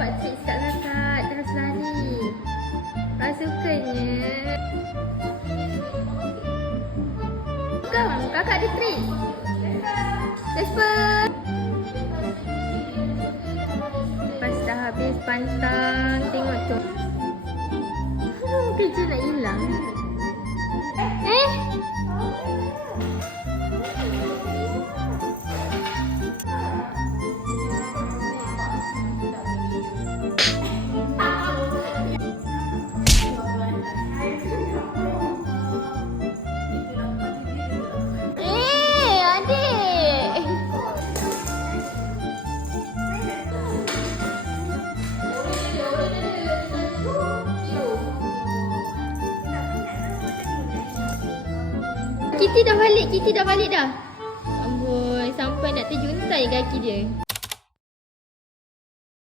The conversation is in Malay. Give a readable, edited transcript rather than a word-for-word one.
dapat treats kat kakak. Terus lari. Kakak sukanya. Come, kakak ada treat. Jasper. Lepas dah habis pantang. Tengok tu. Kerja nak hilang. Adik. Kitty dah balik dah. Amboi, sampai nak terjuntai kaki dia.